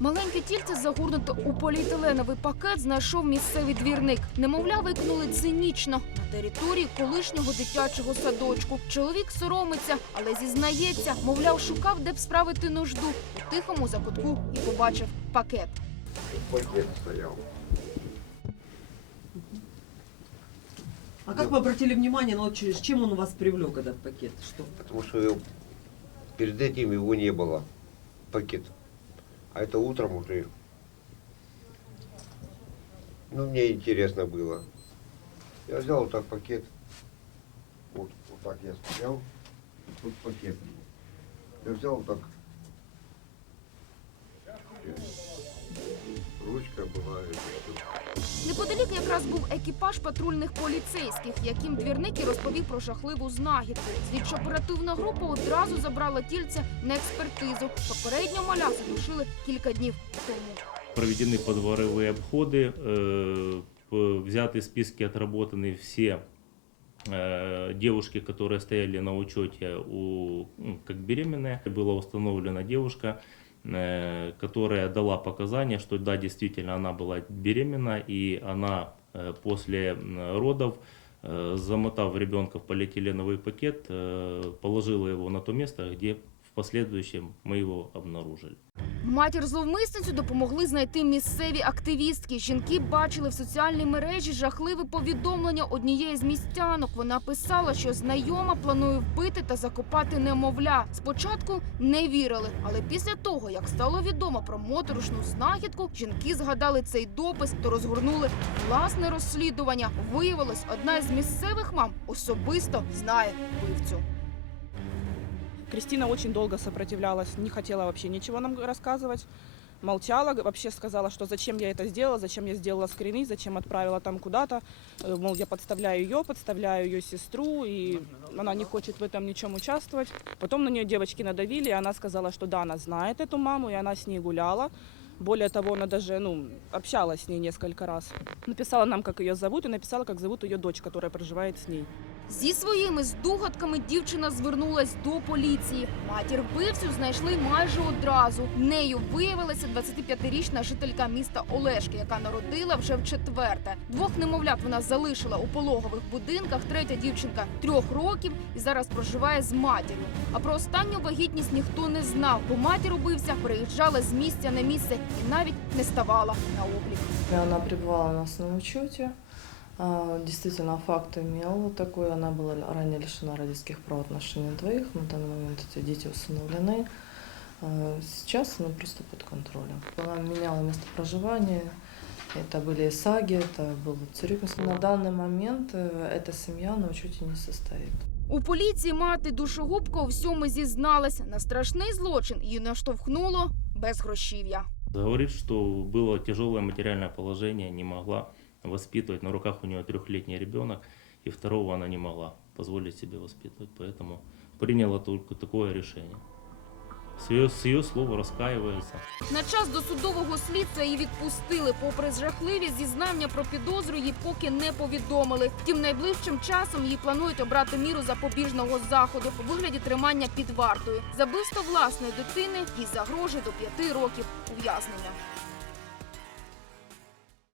Маленьке тільце загорнуто у поліетиленовий пакет знайшов місцевий двірник. Немовля викинули цинічно на території колишнього дитячого садочку. Чоловік соромиться, але зізнається, мовляв, шукав, де б справити нужду. У тихому закутку і побачив пакет. Пакет стоял. А как вы обратили внимание, ну, вот через- чем он вас привлек, этот пакет? Что? Потому что его- перед этим его не было. Пакет. А это утром уже. Ну, мне интересно было. Я взял вот так пакет. Вот, вот так я стоял. Тут пакет. Я взял вот так. Ручка была. это всё. Неподалік якраз був екіпаж патрульних поліцейських, яким двірник і розповів про жахливу знахідку. Слідчо-оперативна група одразу забрала тільце на експертизу. Попередньо маля задушили кілька днів тому. Проведены подворовые обходы, э, п- взяты списки, отработаны все э, девушки, которые стояли на учете у, ну, как беременные. Была установлена девушка, э, которая дала показания, что да, действительно она была беременна, и она э, после м, родов, э, замотав ребенка в полиэтиленовый пакет, э, положила его на то место, где в последующем мы его обнаружили. Матір зловмисницю допомогли знайти місцеві активістки. Жінки бачили в соціальній мережі жахливе повідомлення однієї з містянок. Вона писала, що знайома планує вбити та закопати немовля. Спочатку не вірили, але після того, як стало відомо про моторошну знахідку, жінки згадали цей допис та розгорнули власне розслідування. Виявилось, одна з місцевих мам особисто знає вбивцю. Кристина очень долго сопротивлялась, не хотела вообще ничего нам рассказывать. Молчала, вообще сказала, что зачем я это сделала, зачем я сделала скрины, зачем отправила там куда-то. Э, Мол, я подставляю ее, подставляю ее сестру, и она не хочет в этом ничем участвовать. Потом на нее девочки надавили, и она сказала, что да, она знает эту маму, и она с ней гуляла. Более того, она даже ну, общалась с ней несколько раз. Написала нам, как ее зовут, и написала, как зовут ее дочь, которая проживает с ней. Зі своїми здогадками дівчина звернулась до поліції. Матір вбивцю знайшли майже одразу. Нею виявилася 25-річна жителька міста Олешки, яка народила вже в четверте. Двох немовлят вона залишила у пологових будинках. Третя дівчинка трьох років і зараз проживає з матір'ю. А про останню вагітність ніхто не знав, бо матір убивця переїжджала з місця на місце і навіть не ставала на облік. Она пребывала у нас на. А, Действительно, факт имел такой. Она была ранее лишена родительских правоотношений двоих. На данный момент эти дети усыновлены. А, Сейчас она просто под контролем. Она меняла место проживания. Это были САГИ, это был Цюрих. На данный момент э, эта семья на учете не состоит. У поліції мати душогубка у всьому зізналась. На страшний злочин її наштовхнуло без грошів'я. Говорит, что было тяжелое материальное положение, не могла воспитывать. На руках у нее трехлетний ребенок, и второго она не могла позволить себе воспитывать. Поэтому приняла только такое решение. С ее, с ее слова раскаивается. На час досудового слідства її відпустили. Попри жахливі зізнання про підозру, її поки не повідомили. Втім, найближчим часом її планують обрати міру запобіжного заходу у вигляді тримання під вартою. За вбивство власної дитини їй загрожує до п'яти років ув'язнення.